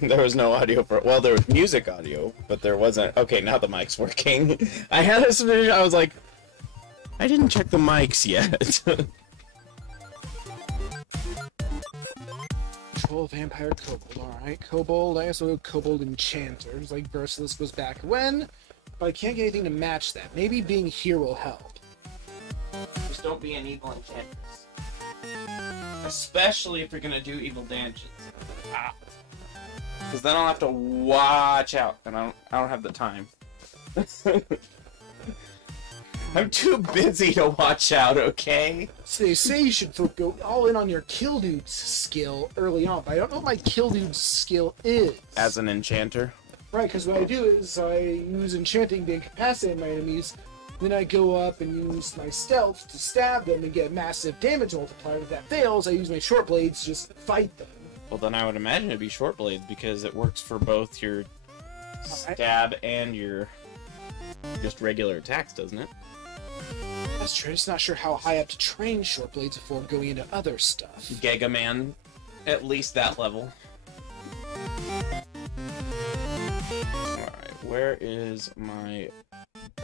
There was no audio for it. Well, there was music audio, but there wasn't. Okay, now the mic's working. I had a suspicion. I was like, I didn't check the mics yet. Control Vampire Kobold, alright. Kobold, I also Kobold Enchanters, like Versalisk was back when, but I can't get anything to match that. Maybe being here will help. Just don't be an evil enchantress. Especially if you're gonna do evil dungeons. Because then I'll have to watch out, and I don't have the time. I'm too busy to watch out, okay? So they say you should go all in on your Kill Dude's skill early on, but I don't know what my Kill Dude's skill is. As an enchanter? Right, because what I do is I use Enchanting to incapacitate my enemies, then I go up and use my Stealth to stab them and get a massive damage multiplier. If that fails, I use my Short Blades to just fight them. Well, then I would imagine it'd be short blades because it works for both your stab and your just regular attacks, doesn't it? That's true. I'm just not sure how high up to train Short Blades before going into other stuff. Giga Man, at least that level. Alright, where is my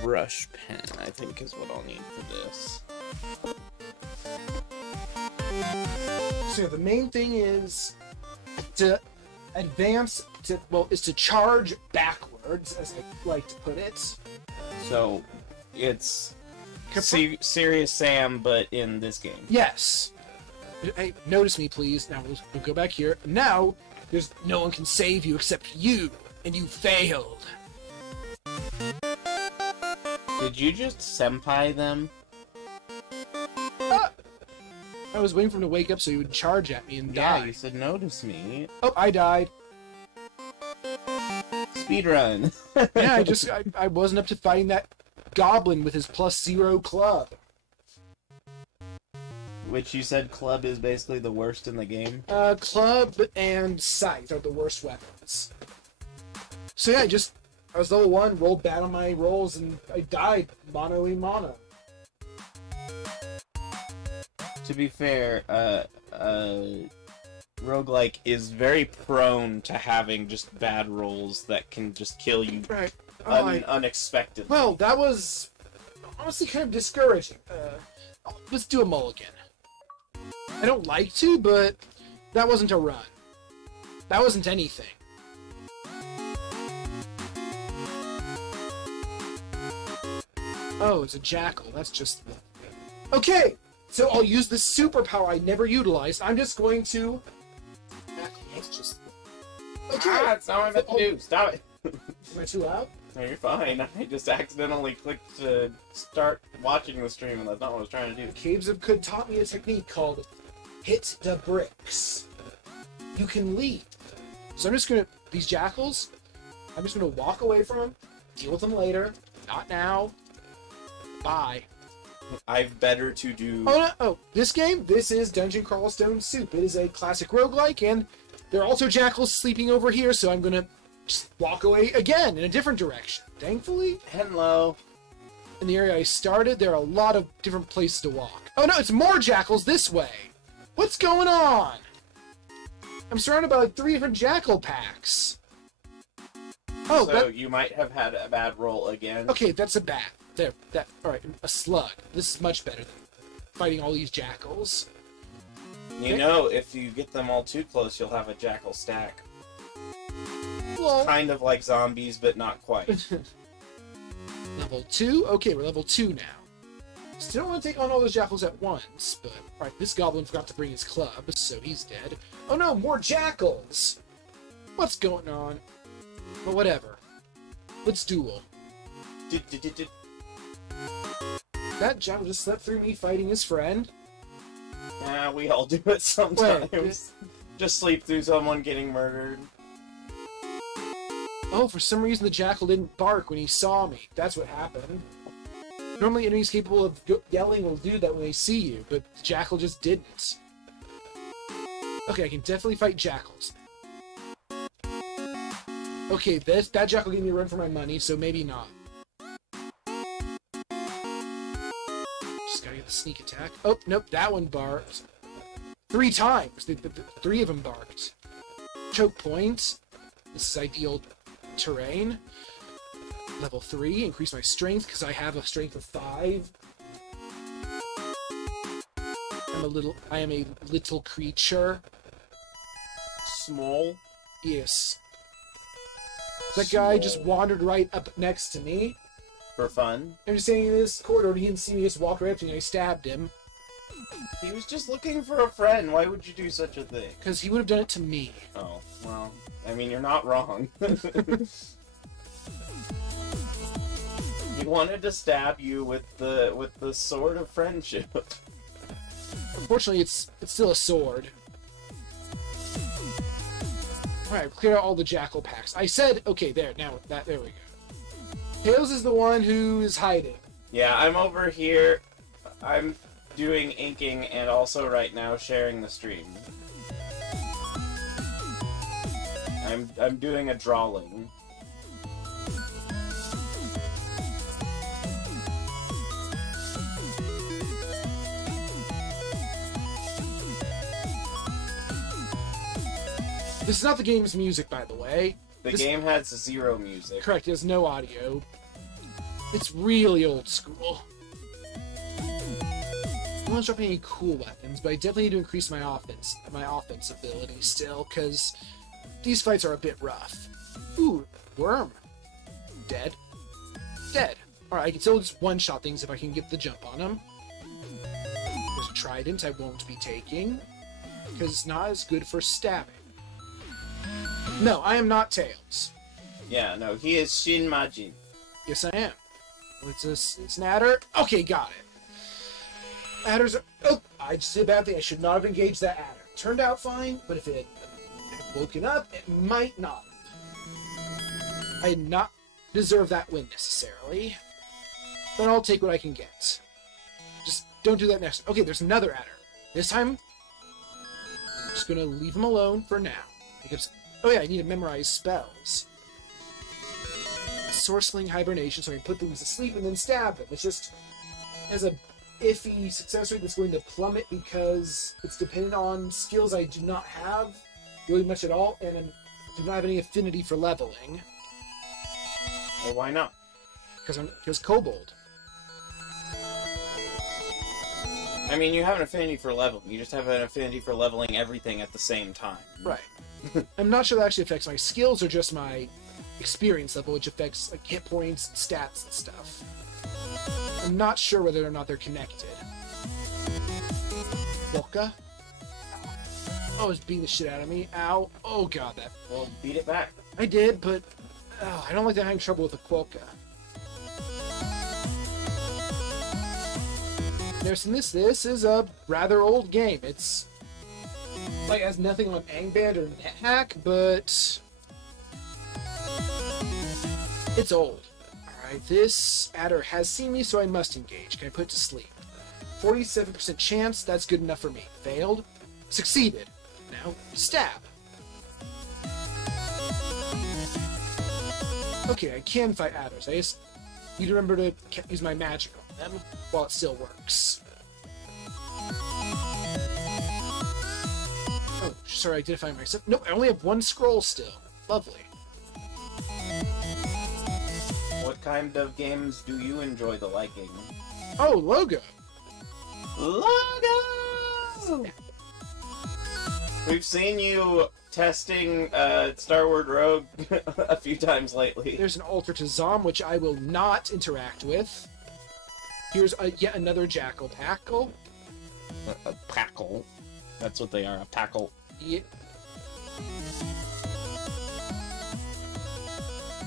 brush pen? I think is what I'll need for this. So the main thing is to advance to, well, is to charge backwards, as I like to put it. So it's Serious Sam, but in this game. Yes. Hey, notice me, please. Now we'll go back here. Now there's no one can save you except you, and you failed. Did you just senpai them? I was waiting for him to wake up so he would charge at me and Yeah, die. you said notice me. Oh, I died. Speedrun. Yeah, I wasn't up to fighting that goblin with his +0 club. Which you said club is basically the worst in the game? Club and scythe are the worst weapons. So yeah, I was level 1, rolled bad on my rolls, and I died mono. To be fair, roguelike is very prone to having just bad rolls that can just kill you unexpectedly. Well, that was honestly kind of discouraging. Let's do a mulligan. I don't like to, but that wasn't a run. That wasn't anything. Oh, it's a jackal. That's just... Okay! So I'll use the superpower I never utilized. I'm just going to... That's just... Okay! That's not what I'm about to do. Stop it. Am I too loud? No, you're fine. I just accidentally clicked to start watching the stream, and that's not what I was trying to do. Caves of Good taught me a technique called hit the bricks. You can leave. So I'm just gonna... These jackals, I'm just gonna walk away from them, deal with them later. Not now. Bye. I've better to do... Oh, no, oh, this game, this is Dungeon Crawl Stone Soup. It is a classic roguelike, and there are also jackals sleeping over here, so I'm gonna just walk away again in a different direction. Thankfully, Hello. in the area I started, there are a lot of different places to walk. Oh no, it's more jackals this way! What's going on? I'm surrounded by like 3 different jackal packs. Oh, so you might have had a bad roll again. Okay, that's a bat. There, alright, a slug. This is much better than fighting all these jackals. You know, if you get them all too close, you'll have a jackal stack. Well, Kind of like zombies, but not quite. level 2? Okay, we're level 2 now. Still don't want to take on all those jackals at once, but... Alright, this goblin forgot to bring his club, so he's dead. Oh no, more jackals! What's going on? But whatever. Let's duel. That jackal just slept through me fighting his friend. Yeah, we all do it sometimes. Wait. Just sleep through someone getting murdered. Oh, for some reason the jackal didn't bark when he saw me. That's what happened. Normally enemies capable of yelling will do that when they see you, but the jackal just didn't. Okay, I can definitely fight jackals. Okay, that jackal gave me a run for my money, so maybe not. Just gotta get the sneak attack. Oh, nope, that one barked. 3 times! The 3 of them barked. Choke point. This is ideal terrain. Level 3, increase my strength because I have a strength of 5. I am a little creature. Small. Yes. That guy just wandered right up next to me. For fun. I'm just standing in this corridor, he didn't see me, just walk right up to me, and I stabbed him. He was just looking for a friend. Why would you do such a thing? Because he would have done it to me. Oh, well, I mean, you're not wrong. He wanted to stab you with the sword of friendship. Unfortunately, it's still a sword. Alright, clear out all the jackal packs. I said, okay, there we go. Tails is the one who is hiding. Yeah, I'm over here. I'm doing inking and also right now sharing the stream. I'm doing a drawing. This is not the game's music, by the way. The game has 0 music. Correct, it has no audio. It's really old school. I don't want to drop any cool weapons, but I definitely need to increase my offense ability still, because these fights are a bit rough. Ooh, worm. Dead. Dead. Alright, I can still just one-shot things if I can get the jump on them. There's a trident I won't be taking, because it's not as good for stabbing. No, I am not Tails. Yeah, no, he is Shin Majin. Yes, I am. It's an adder. Okay, got it. Adders are... Oh, I just did a bad thing. I should not have engaged that adder. Turned out fine, but if it had woken up, it might not. I did not deserve that win, necessarily. But I'll take what I can get. Just don't do that next. Okay, there's another adder. This time, I'm just gonna leave him alone for now. Because... Oh yeah, I need to memorize spells. Sorceling Hibernation, so I can put things to sleep and then stab them. It's just has a iffy success rate that's going to plummet because it's dependent on skills I do not have really much at all, and I do not have any affinity for leveling. Well, why not? Because Kobold. I mean, you have an affinity for leveling. You just have an affinity for leveling everything at the same time. Right. I'm not sure that actually affects my skills or just my experience level, which affects like hit points, stats, and stuff. I'm not sure whether or not they're connected. Quokka? Oh, it's beating the shit out of me. Ow. Oh god, that... Well, beat it back. I did, but... I don't like that having trouble with a Quokka. This is a rather old game. It's... like, it has nothing on Angband or NetHack, but... it's old. Alright, this adder has seen me, so I must engage. Can I put it to sleep? 47% chance, that's good enough for me. Failed. Succeeded. Now, stab. Okay, I can fight adders. I just need to remember to use my magic on them while it still works. Oh, sorry, identifying myself. Nope, I only have one scroll still. Lovely. What kind of games do you enjoy the liking? Oh, logo. Logo! We've seen you testing Star Wars Rogue a few times lately. There's an altar to Zom, which I will not interact with. Here's yet another Jackal Packle. A packle. That's what they are, a packle. Yeah.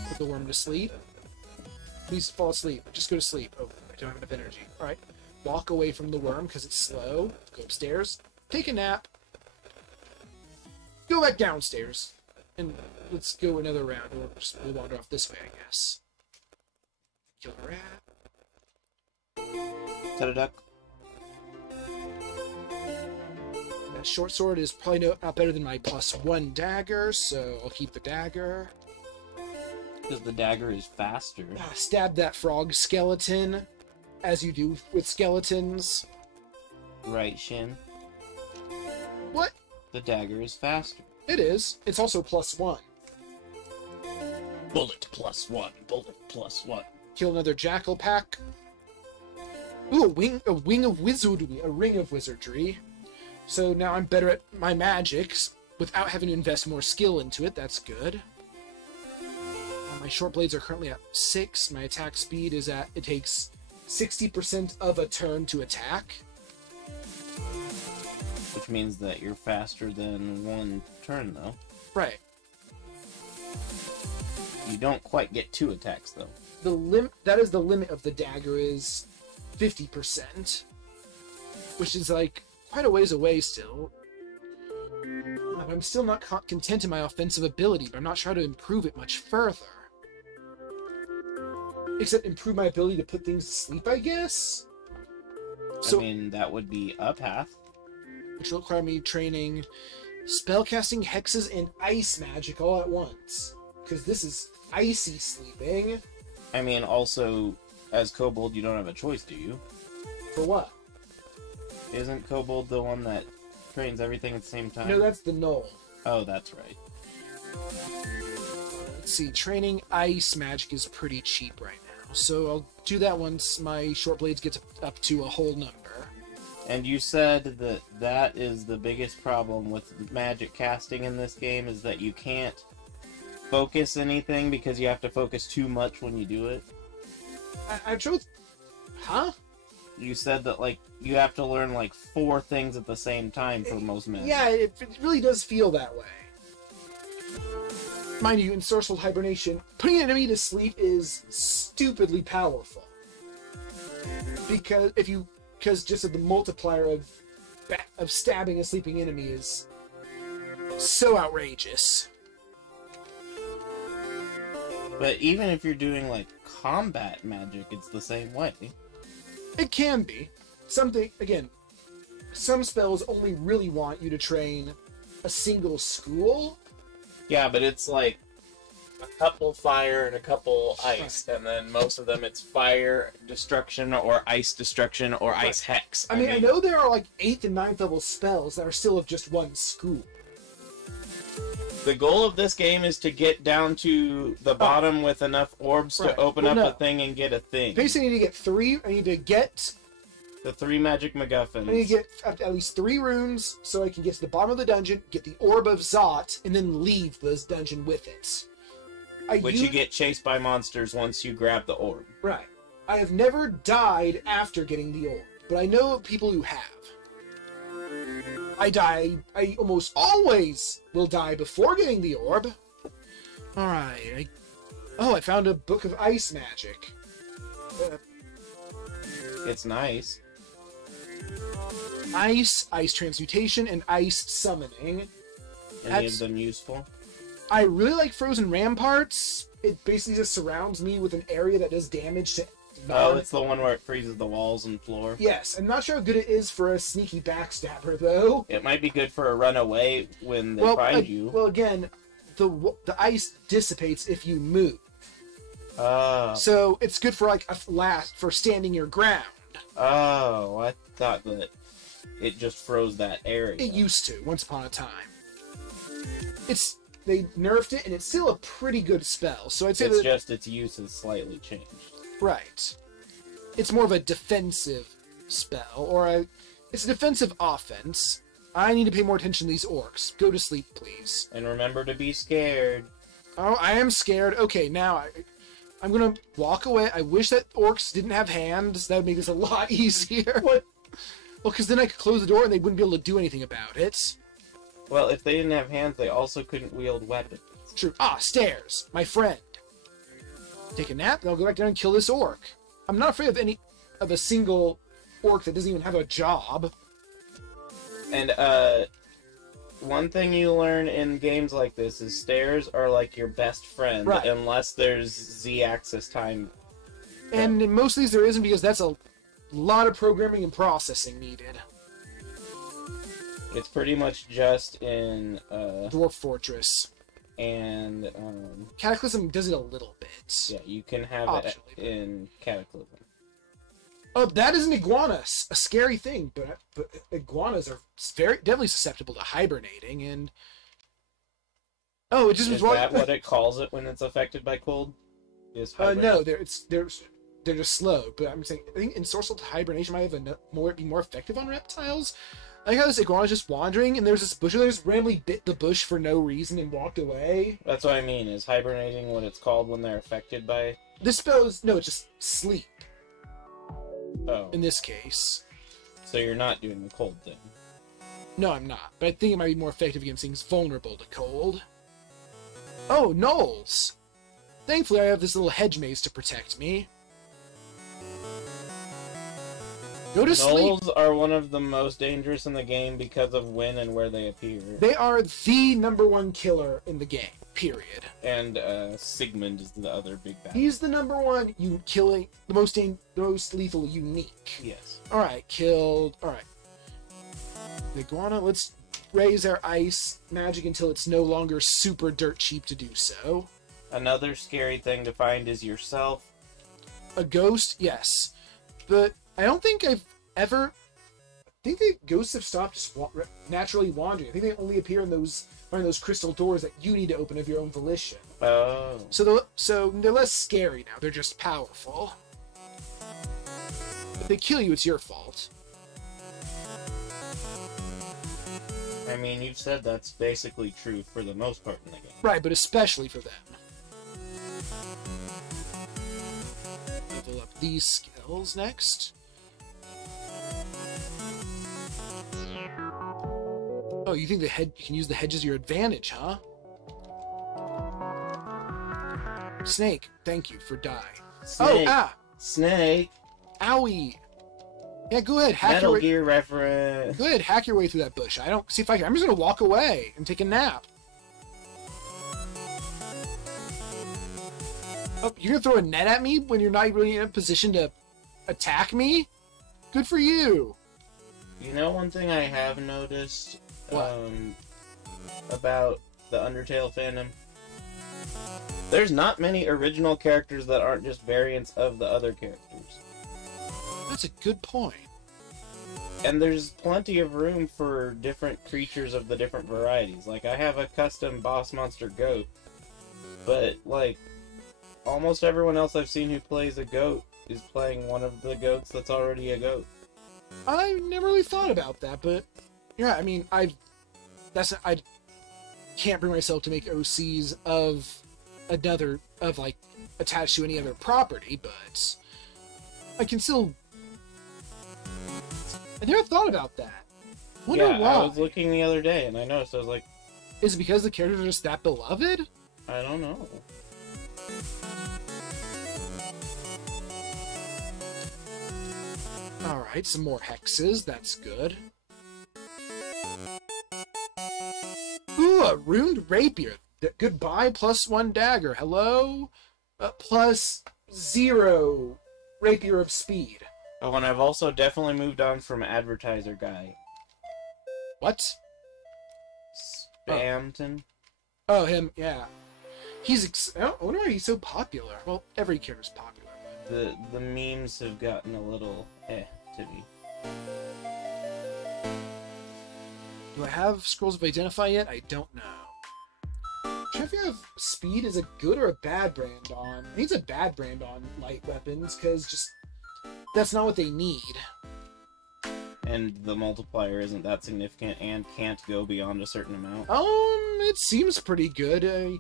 Put the worm to sleep. Please fall asleep. Just go to sleep. Oh, I don't have enough energy. Alright. Walk away from the worm because it's slow. Go upstairs. Take a nap. Go back downstairs. And let's go another round. Or just we'll wander off this way, I guess. Kill a rat. Is that a duck? That short sword is probably not better than my +1 dagger, so I'll keep the dagger. Because the dagger is faster. Stab that frog skeleton, as you do with skeletons. Right, Shin? What? The dagger is faster. It is. It's also +1. Bullet +1. Bullet +1. Kill another jackal pack. Ooh, a ring of wizardry, a ring of wizardry. So now I'm better at my magics without having to invest more skill into it. That's good. My short blades are currently at 6. My attack speed is at, it takes 60% of a turn to attack. Which means that you're faster than one turn, though. Right. You don't quite get 2 attacks, though. That is the limit of the dagger is 50%. Which is like quite a ways away still. I'm still not content in my offensive ability, but I'm not sure how to improve it much further. Except improve my ability to put things to sleep, I guess? So, I mean, that would be a path. which will require me training spellcasting, hexes, and ice magic all at once. Because this is icy sleeping. I mean, also, as Kobold, you don't have a choice, do you? For what? Isn't Kobold the one that trains everything at the same time? No, that's the Knoll. Oh, that's right. Let's see, training ice magic is pretty cheap right now. So I'll do that once my short blades get up to a whole number. And you said that that is the biggest problem with magic casting in this game, is that you can't focus anything because you have to focus too much when you do it. I chose... Huh? You said that, like, you have to learn, like, 4 things at the same time for most magic. Yeah, it really does feel that way. Mind you, in Sorcerer Hibernation, putting an enemy to sleep is stupidly powerful. Because just of the multiplier of stabbing a sleeping enemy is so outrageous. But even if you're doing, like, combat magic, it's the same way. It can be. Something, again, some spells only really want you to train a single school. Yeah, but it's like a couple fire and a couple ice, and then most of them it's fire destruction or ice destruction or ice hex. I mean, I know there are like 8th and 9th level spells that are still of just one school. The goal of this game is to get down to the bottom with enough orbs to open up a thing and get a thing. Basically, I need to get 3. I need to get... The 3 magic MacGuffins. I need to get at least 3 runes so I can get to the bottom of the dungeon, get the Orb of Zot, and then leave this dungeon with it. You get chased by monsters once you grab the orb. Right. I have never died after getting the orb, but I know of people who have. I almost always will die before getting the orb. Alright. I found a book of ice magic. It's nice. Ice transmutation, and ice summoning. Any of them useful? I really like Frozen Ramparts. It basically just surrounds me with an area that does damage to... Oh, it's the one where it freezes the walls and floor? Yes, I'm not sure how good it is for a sneaky backstabber, though. It might be good for a runaway when they find you. Well, again, the ice dissipates if you move. Oh. So it's good for, like, for standing your ground. Oh, I thought that it just froze that area. It used to, once upon a time. They nerfed it, and it's still a pretty good spell. So I'd say it's that... just its use has slightly changed. Right. It's more of a defensive spell, or it's a defensive offense. I need to pay more attention to these orcs. Go to sleep, please. And remember to be scared. Oh, I am scared. Okay, now I'm gonna walk away. I wish that orcs didn't have hands. That would make this a lot easier. What? Well, because then I could close the door and they wouldn't be able to do anything about it. Well, if they didn't have hands, they also couldn't wield weapons. True. Ah, stairs. My friend. Take a nap, and I'll go back down and kill this orc. I'm not afraid of a single orc that doesn't even have a job. And, one thing you learn in games like this is stairs are like your best friend, right, unless there's Z-axis time. And in most of these there isn't, because that's a lot of programming and processing needed. It's pretty much just in, Dwarf Fortress. And, Cataclysm does it a little bit. yeah, you can have it in Cataclysm. Oh, that is an iguana. A scary thing, but iguanas are definitely susceptible to hibernating, and... Oh, it just was wrong. Is that what it calls it when it's affected by cold? No, they're just slow, but I'm saying, I think ensorcelled hibernation might have be more effective on reptiles. I like how this iguana is just wandering, and there's this bush, and they just randomly bit the bush for no reason and walked away. That's what I mean, is hibernating what it's called when they're affected by... This spell is... No, it's just sleep. Oh. In this case. So you're not doing the cold thing. No, I'm not, but I think it might be more effective against things vulnerable to cold. Oh, gnolls! Thankfully I have this little hedge maze to protect me. Go to sleep! Gnolls are one of the most dangerous in the game because of when and where they appear. They are the #1 killer in the game, period. And Sigmund is the other big bad. He's the #1 killing, the most lethal unique. Yes. Alright, killed. Alright. The iguana, let's raise our ice magic until it's no longer super dirt cheap to do so. Another scary thing to find is yourself. A ghost, yes. But I don't think I've ever... I think the ghosts have stopped just naturally wandering. I think they only appear in those crystal doors that you need to open of your own volition. Oh. So they're less scary now. They're just powerful. If they kill you, it's your fault. I mean, you've said that's basically true for the most part in the game. Right, but especially for them. Level up these skills next. Oh, you think you can use the hedge as your advantage, huh? Snake, thank you for die. Snake. Oh, ah! Snake! Owie! Yeah, go ahead, Metal Gear reference. Go ahead, hack your way through that bush. I don't see if I can. I'm just gonna walk away and take a nap. Oh, you're gonna throw a net at me when you're not really in a position to attack me? Good for you. You know one thing I have noticed what? About the Undertale fandom? There's not many original characters that aren't just variants of the other characters. That's a good point. And there's plenty of room for different creatures of the different varieties. Like, I have a custom boss monster goat, but, like, almost everyone else I've seen who plays a goat is playing one of the goats that's already a goat. I never really thought about that, but yeah, I mean, I can't bring myself to make OCs of attached to any other property, but I can still. I never thought about that. Wonder why. I was looking the other day and I noticed. I was like, is it because the characters are just that beloved? I don't know. Alright, some more hexes. That's good. Ooh, a ruined rapier. Goodbye, +1 dagger. Hello? +0 rapier of speed. Oh, and I've also definitely moved on from advertiser guy. What? Spamton. Oh, him, yeah. I wonder why he's so popular. Well, every character's popular. The memes have gotten a little to me. I have Scrolls of Identify yet? I don't know. I'm trying to figure out if speed is a good or a bad brand on. I think it's a bad brand on light weapons, because just that's not what they need. And the multiplier isn't that significant and can't go beyond a certain amount. It seems pretty good. I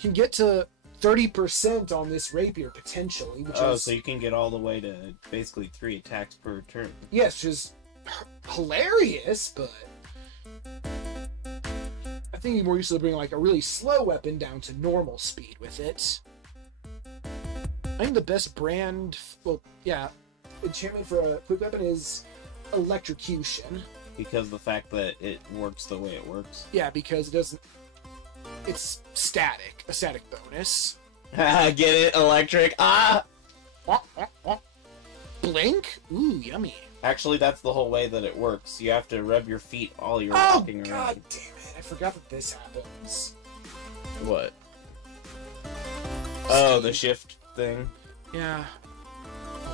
can get to 30% on this rapier potentially, which is... so you can get all the way to basically 3 attacks per turn. Yes, which is hilarious, but I think you're more used to bring like a really slow weapon down to normal speed with it. I think the best brand, well, yeah, enchantment for a quick weapon is Electrocution. Because the fact that it works the way it works. Yeah, because it doesn't... It's static. A static bonus. Get it? Electric? Ah! Blink? Ooh, yummy. Actually, that's the whole way that it works. You have to rub your feet while you're walking around. God damn it. I forgot that this happens. What? Oh, the shift thing? Yeah.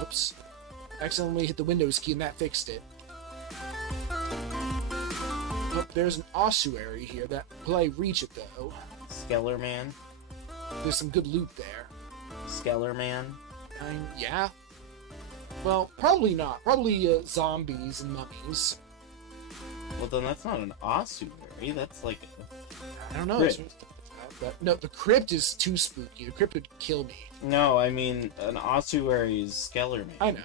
Oops. Accidentally hit the Windows key and that fixed it. Oh, there's an ossuary here. Will I reach it, though? Skellerman? There's some good loot there. Skellerman? Yeah. Well, probably not. Probably zombies and mummies. Well, then that's not an ossuary. That's like I don't know. No, the crypt is too spooky. The crypt would kill me. No, I mean, an ossuary is Skellerman. I know.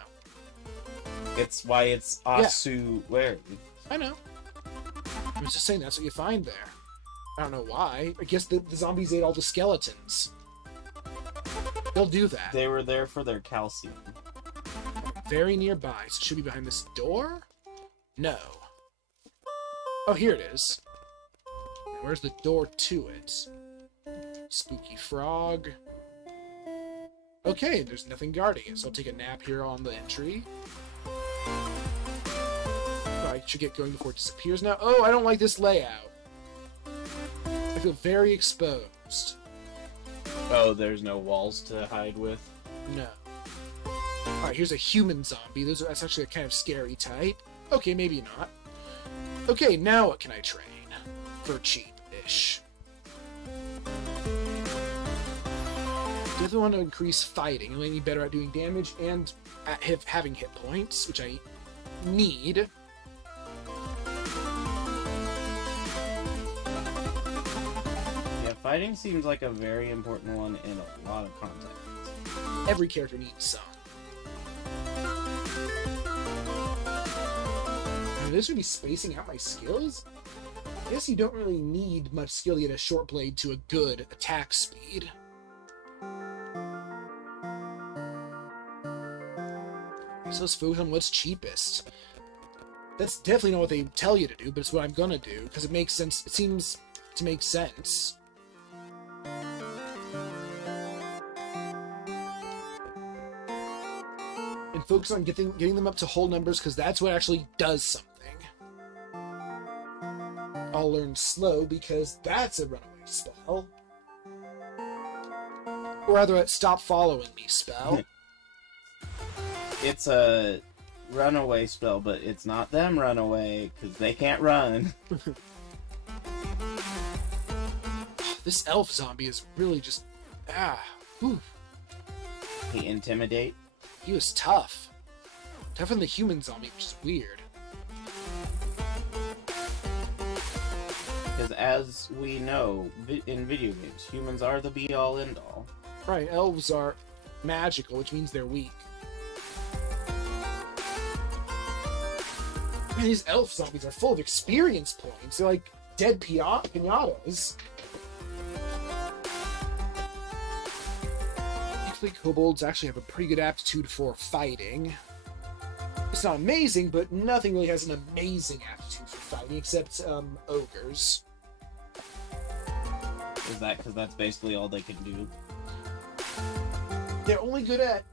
It's why it's ossuary. I know. I was just saying that's what you find there. I don't know why. I guess the zombies ate all the skeletons. They'll do that. They were there for their calcium. Very nearby. So it should be behind this door? No. Oh, here it is. Where's the door to it? Spooky frog. Okay, there's nothing guarding it, so I'll take a nap here on the entry. I should get going before it disappears now. Oh, I don't like this layout. I feel very exposed. Oh, there's no walls to hide with? No. Alright, here's a human zombie. That's actually a kind of scary type. Okay, maybe not. Okay, now what can I train? For cheap-ish. Definitely want to increase fighting. It'll make me better at doing damage and at having hit points, which I need. Yeah, fighting seems like a very important one in a lot of contexts. Every character needs some. Am I just going to be spacing out my skills? I guess you don't really need much skill to get a short blade to a good attack speed. So let's focus on what's cheapest. That's definitely not what they tell you to do, but it's what I'm gonna do, because it makes sense. It seems to make sense. And focus on getting them up to whole numbers, because that's what actually does something. I'll learn slow, because that's a runaway spell. Or rather, stop following me spell. It's a runaway spell, but it's not them runaway, because they can't run. This elf zombie is really just... Whew. He intimidate? He was tough. Tougher than the human zombie, which is weird. Because as we know, in video games, humans are the be-all, end-all. Right, elves are magical, which means they're weak. Man, these elf zombies are full of experience points. They're like dead pinatas. Thankfully, kobolds actually have a pretty good aptitude for fighting. It's not amazing, but nothing really has an amazing aptitude for fighting, except ogres. Is that because that's basically all they can do? They're only good at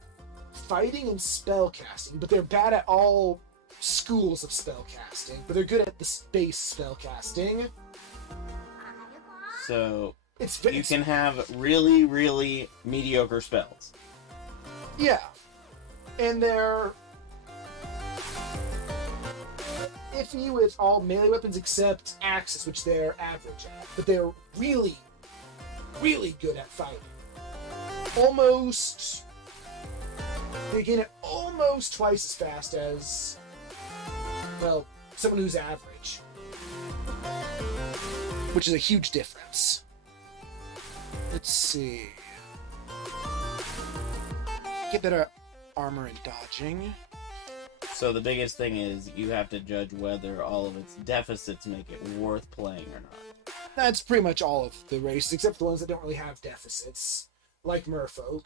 fighting and spellcasting, but they're bad at all schools of spellcasting, but they're good at the space spellcasting. So you can have really, really mediocre spells. Yeah. And they're... iffy with all melee weapons except axes, which they're average at. But they're really, really good at fighting. Almost... They gain it almost twice as fast as, well, someone who's average. Which is a huge difference. Let's see. Get better armor and dodging. So the biggest thing is you have to judge whether all of its deficits make it worth playing or not. That's pretty much all of the races, except for the ones that don't really have deficits, like Merfolk.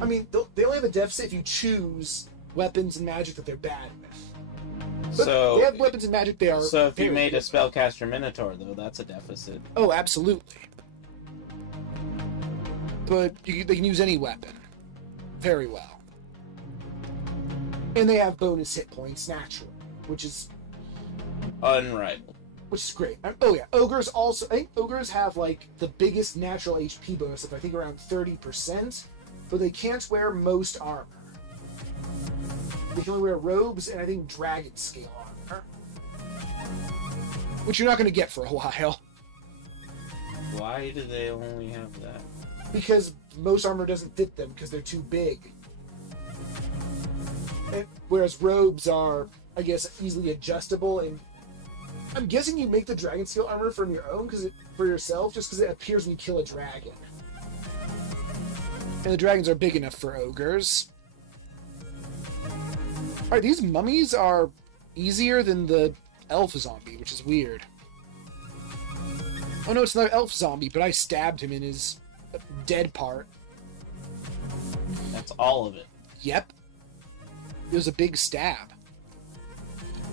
I mean, they only have a deficit if you choose weapons and magic that they're bad with. But So they have weapons and magic they are. So if you very made a good. spellcaster Minotaur, though, that's a deficit. Oh, absolutely. But they can use any weapon very well. And they have bonus hit points naturally, which is Unrivaled. great. Oh yeah, ogres also. I think ogres have like the biggest natural HP bonus of I think around 30%, but they can't wear most armor. They can only wear robes and I think dragon scale armor, which you're not going to get for a while Why do they only have that? because most armor doesn't fit them because they're too big. And, whereas robes are, I guess, easily adjustable, and I'm guessing you make the dragon scale armor from your own for yourself, just because it appears when you kill a dragon. And the dragons are big enough for ogres. Alright, these mummies are easier than the elf zombie, which is weird. Oh no, it's another elf zombie, but I stabbed him in his dead part. That's all of it. Yep. It was a big stab.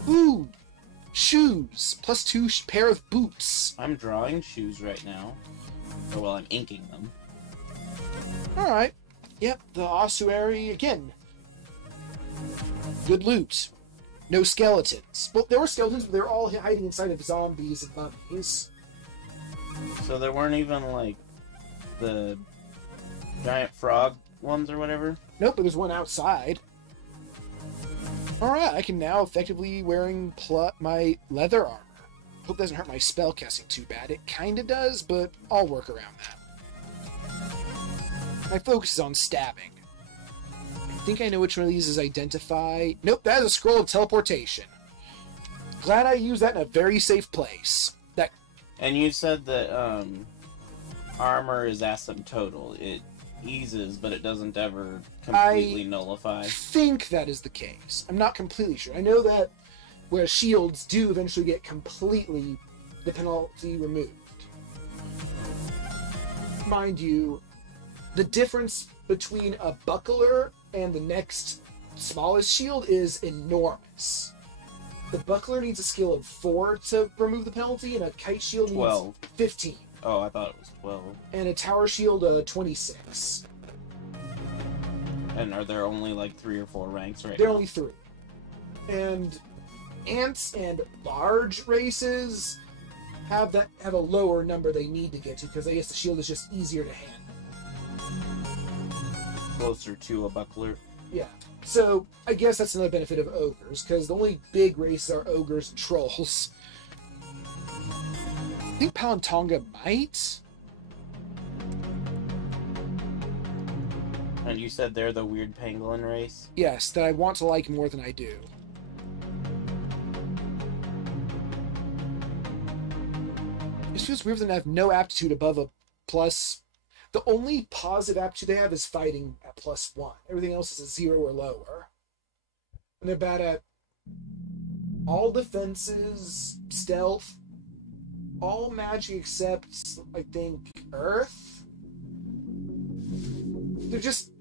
Ooh! Shoes! Plus 2 pair of boots. I'm drawing shoes right now. Or, well, I'm inking them. Alright. Yep, the ossuary again. Good loot. No skeletons. Well, there were skeletons, but they were all hiding inside of zombies and mummies. So there weren't even, like, the giant frog ones or whatever? Nope, but there's one outside. Alright, I can now effectively wearing my leather armor. Hope it doesn't hurt my spell casting too bad. It kinda does, but I'll work around that. My focus is on stabbing. I think I know which one of these is identify. Nope, that is a scroll of teleportation. Glad I used that in a very safe place. That And you said that, armor is asymptotal. It eases, but it doesn't ever completely nullify. I think that is the case. I'm not completely sure. I know that where shields do eventually get completely the penalty removed. Mind you, the difference between a buckler and the next smallest shield is enormous. The buckler needs a skill of 4 to remove the penalty, and a kite shield needs 12. 15. Oh, I thought it was 12. And a tower shield 26. And are there only, like, 3 or 4 ranks right There are now? only 3. And ants and large races have a lower number they need to get to, because I guess the shield is just easier to handle. Closer to a buckler. Yeah. So, I guess that's another benefit of ogres, because the only big races are ogres and trolls. I think Palantonga might? And you said they're the weird pangolin race? Yes, that I want to like more than I do. It feels weird that I have no aptitude above a plus. The only positive aptitude they have is fighting at +1. Everything else is a 0 or lower. And they're bad at all defenses, stealth, all magic except, I think, earth. They're just